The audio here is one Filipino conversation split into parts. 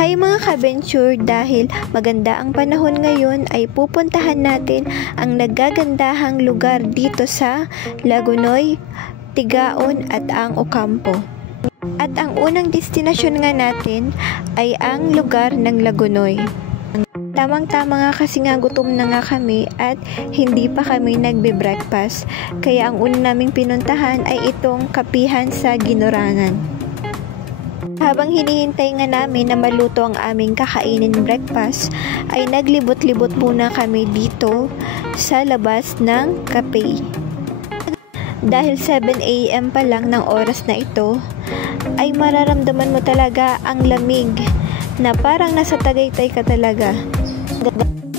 Hi mga ka-venture, dahil maganda ang panahon ngayon ay pupuntahan natin ang nagagandahang lugar dito sa Lagunoy, Tigaon at ang Ocampo. At ang unang destinasyon nga natin ay ang lugar ng Lagunoy. Tamang-tama nga kasi nga gutom na nga kami at hindi pa kami nagbe-breakfast. Kaya ang una naming pinuntahan ay itong kapihan sa Ginurangan. Habang hinihintay nga namin na maluto ang aming kakainin breakfast, ay naglibot-libot muna kami dito sa labas ng cafe. Dahil 7 AM pa lang ng oras na ito, ay mararamdaman mo talaga ang lamig na parang nasa Tagaytay ka talaga.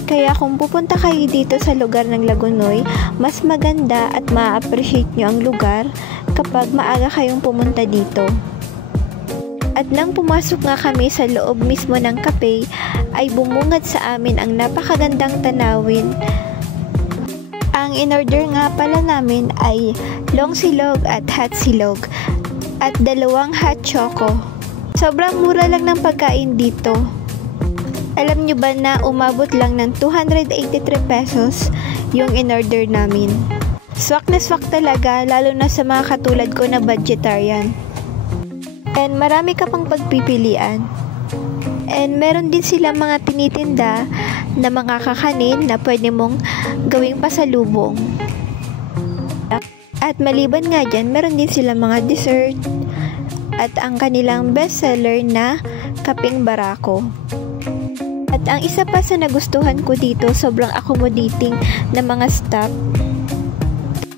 Kaya kung pupunta kayo dito sa lugar ng Lagunoy, mas maganda at ma-appreciate nyo ang lugar kapag maaga kayong pumunta dito. At nang pumasok nga kami sa loob mismo ng cafe, ay bumungad sa amin ang napakagandang tanawin. Ang in-order nga pala namin ay long silog at hot silog at 2 hot choco. Sobrang mura lang ng pagkain dito. Alam nyo ba na umabot lang ng 283 pesos yung in-order namin? Swak na swak talaga, lalo na sa mga katulad ko na budgetarian. And marami ka pang pagpipilian. And meron din silang mga tinitinda na mga kakanin na pwede mong gawing pasalubong. At maliban nga dyan, meron din silang mga dessert at ang kanilang bestseller na kapeng barako. At ang isa pa sa nagustuhan ko dito, sobrang accommodating na mga staff.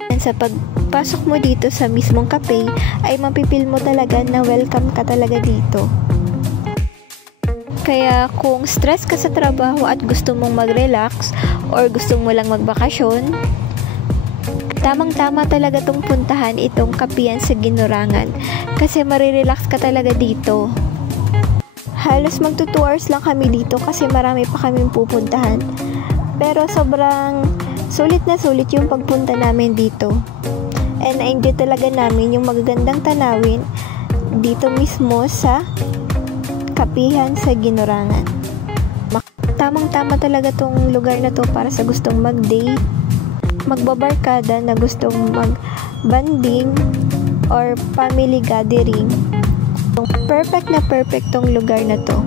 And sa pagpasok mo dito sa mismong cafe, ay mapipil mo talaga na welcome ka talaga dito. Kaya kung stress ka sa trabaho at gusto mong mag-relax or gusto mo lang magbakasyon, tamang-tama talaga tong puntahan itong kapihan sa Ginurangan kasi marirelax ka talaga dito. Halos magto 2 hours lang kami dito kasi marami pa kaming pupuntahan. Pero sobrang sulit na sulit yung pagpunta namin dito. And na-enjoy talaga namin yung magagandang tanawin dito mismo sa kapihan sa Ginurangan. Tamang-tama talaga tong lugar na to para sa gustong mag-date, magbabarkada na gustong mag-banding or family gathering. Perfect na perfect tong lugar na to.